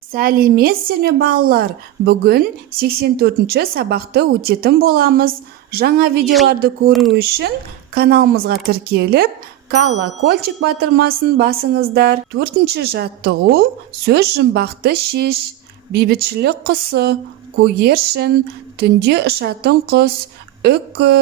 Сәлеметсіздер ме балалар? Бүгін 84-ші сабақты өтетін боламыз. Жаңа видеоларды көру үшін каналымызға тіркеліп, колокольчик батырмасын басыңыздар. 4-ші жаттығу сөз жұмбақты шеш. Бейбітшілік құсы, көгершін, түнде ұшатын құс, үкі,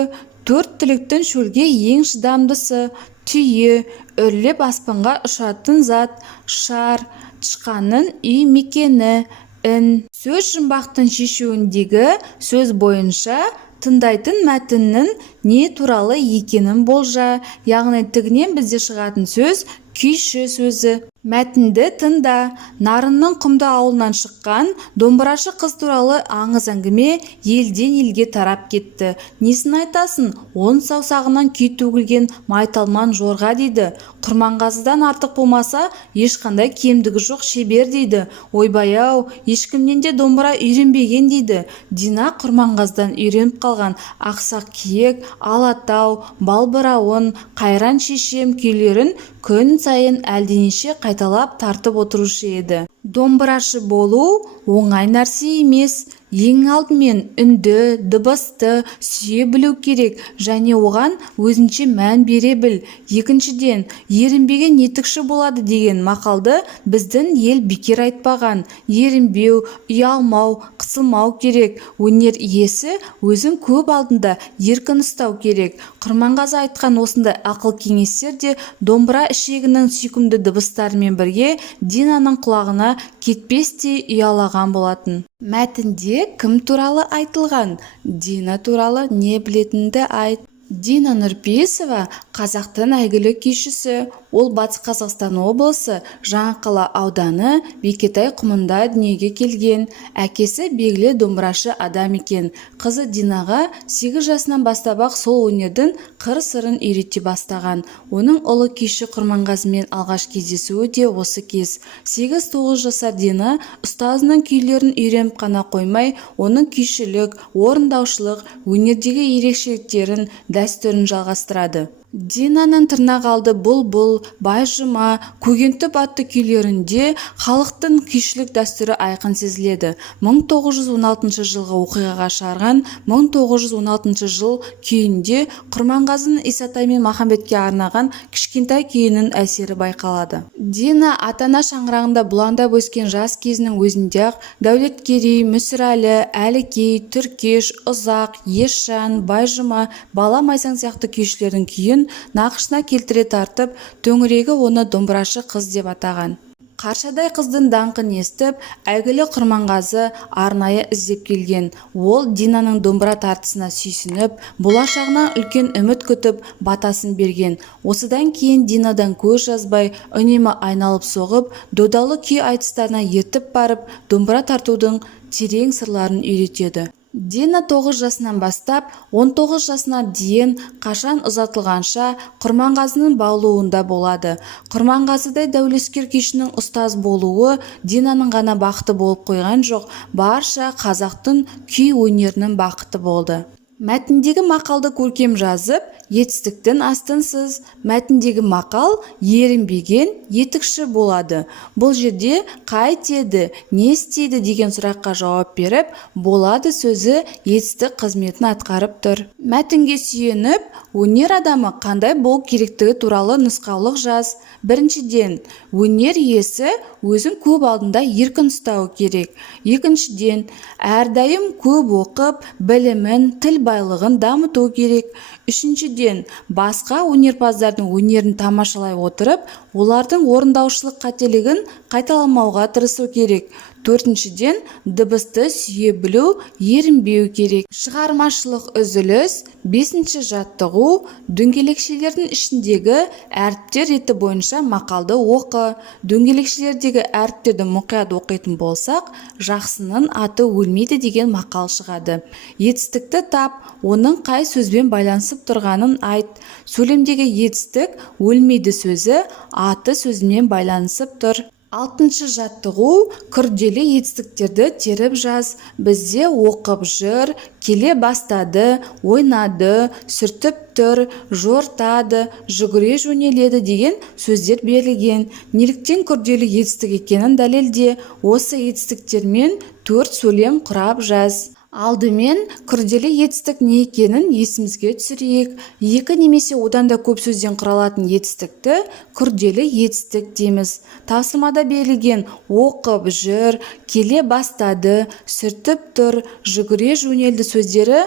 4 түліктің шөлге ең шыдамдысы, түйе, үрлеп аспанға ұшатын зат, шар, тышқанның үй мекені, ін. Сөз жұмбақтың шешуіндегі сөз бойынша тыңдайтын мәтіннің не туралы екенін болжа. Яғни тігінен бізде шығатын сөз күйші сөзі. Мәтінді тыңда. Нарынның құмды ауылынан шыққан домбырашы қыз туралы аңыз әңгіме елден елге тарап кетті. Несін айтасың? 10 саусағынан күй төгілген майталман жорға дейді. Құрманғазыдан артық болмаса, ешқандай кемдігі жоқ шебер дейді. Ойбай-ау, ешкімнен де домбыра үйренбеген дейді. Дина Құрманғазыдан үйреніп қалған ақсақ киек, алатау, балбырауын, қайран шешем күйлерін күн сайын әлденеше қайталап тартып отырушы еді. Домбырашы болу оңай нәрсе емес. Ең алдымен үнді, дыбысты сүйе білу керек және оған өзінше мән бере біл. Екіншіден, ерінбеген етікші болады деген мақалды біздің ел бекер айтпаған. Ерінбеу, ұялмау, қысылмау керек. Өнер иесі өзін көп алдында еркін ұстау керек. Құрманғазы айтқан осындай ақыл кеңестер де домбыра ішегінің сүйкімді дыбыстарымен бірге Динаның құлағына кетпестей ұялаған болатын. Мәтінде кім туралы айтылған? Дина туралы не білетінді айт. Дина Нұрпейісова қазақтың әйгілі күйшісі. Ол Батыс Қазақстан облысы Жаңақала ауданы Бекетай құмында дүниеге келген. Әкесі белгілі домбырашы адам екен. Қызы Динаға 8 жасынан бастап-ақ сол өнердің қыр-сырын үйрете бастаған. Оның ұлы күйші Құрманғазымен алғаш кездесуі де осы кез. 8-9 жасар Дина ұстазының күйлерін үйреніп қана қоймай, оның күйшілік, орындаушылық, өнердегі ерекшеліктерін, дәстүрін жалғастырады. Динаның тырнақалды бұлбұл, байжұма, көгентүп атты күйлерінде халықтың күйшілік дәстүрі айқын сезіледі. 1916 жылғы оқиғаға шығарған 1916 жыл күйінде Құрманғазының Исатай мен Махамбетке арнаған кішкентай күйінің әсері байқалады. Дина ата-ана шаңырағында бұлаңдап өскен жас кезінің өзінде-ақ Дәулеткерей, Мүсірәлі, Әлікей, Түркеш, Ұзақ, Есжан, Байжұма, Бала Майсаң сияқты күйшілердің күйін нақышына келтіре тартып, төңірегі оны домбырашы қыз деп атаған. Қаршадай қыздың даңқын естіп, әйгілі Құрманғазы арнайы іздеп келген. Ол Динаның домбыра тартысына сүйсініп, болашағынан үлкен үміт күтіп, батасын берген. Осыдан кейін Динадан көз жазбай, үнемі айналып соғып, додалы күй айтыстарына ертіп барып, домбыра тартудың терең сырларын үйретеді. Дина 9 жасынан бастап 19 жасына дейін қашан ұзатылғанша Құрманғазының баулуында болады. Құрманғазыдай дәулескер күйшінің ұстаз болуы Динаның ғана бақыты болып қойған жоқ, барша қазақтың күй өнерінің бақыты болды. Мәтіндегі мақалды көркем жазып, етістіктің астынсыз. Мәтіндегі мақал ерінбеген етікші болады. Бұл жерде қайтеді, не істейді деген сұраққа жауап беріп, болады сөзі етістік қызметін атқарып тұр. Мәтінге сүйеніп, өнер адамы қандай болу керектігі туралы нұсқаулық жаз. Біріншіден, өнер иесі өзін көп алдында еркін ұстауы керек. Екіншіден, әрдайым көп оқып, білімін, тіл байлығын дамыту керек. Үшіншіден, басқа өнерпаздардың өнерін тамашалай отырып, олардың орындаушылық қателігін қайталамауға тырысу керек. Төртіншіден, дыбысты сүйе білу, ерінбеу керек. Шығармашылық үзіліс. 5-ші жаттығу. Дөңгелекшелердің ішіндегі әріптер реті бойынша мақалды оқы. Дөңгелекшелердегі әріптерді мұқият оқитын болсақ, жақсының аты өлмейді деген мақал шығады. Етістікті тап, оның қай сөзбен байланысып тұрғанын айт. Сөйлемдегі етістік өлмейді сөзі аты сөзімен байланысып тұр. Алтыншы жаттығу күрделі етістіктерді теріп жаз. Бізде оқып жүр, келе бастады, ойнады, сүртіп тұр, жортады, жүгіре жөнеледі деген сөздер берілген. Неліктен күрделі етістік екенін дәлелде. Осы етістіктермен 4 сөйлем құрап жаз. Алдымен күрделі етістік не екенін есімізге түсірейік. Екі немесе одан да көп сөзден құралатын етістікті күрделі етістік дейміз. Тапсырмада берілген оқып жүр, келе бастады, сүртіп тұр, жүгіре жөнелді сөздері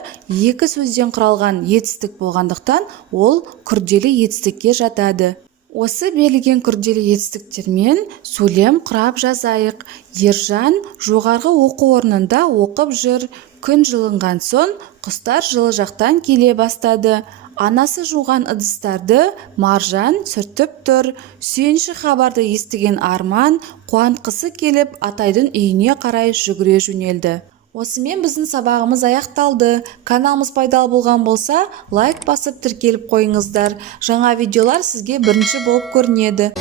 екі сөзден құралған етістік болғандықтан ол күрделі етістікке жатады. Осы берілген күрделі етістіктермен сөйлем құрап жазайық. Ержан жоғарғы оқу орнында оқып жүр. Күн жылынған соң құстар жылы жақтан келе бастады. Анасы жуған ыдыстарды Маржан сүртіп тұр. Сүйінші хабарды естіген Арман қуантқысы келіп Атайдың үйіне қарай жүгіре жөнелді. Осымен біздің сабағымыз аяқталды. Каналымыз пайдалы болған болса, лайк басып тіркеліп қойыңыздар. Жаңа видеолар сізге бірінші болып көрінеді.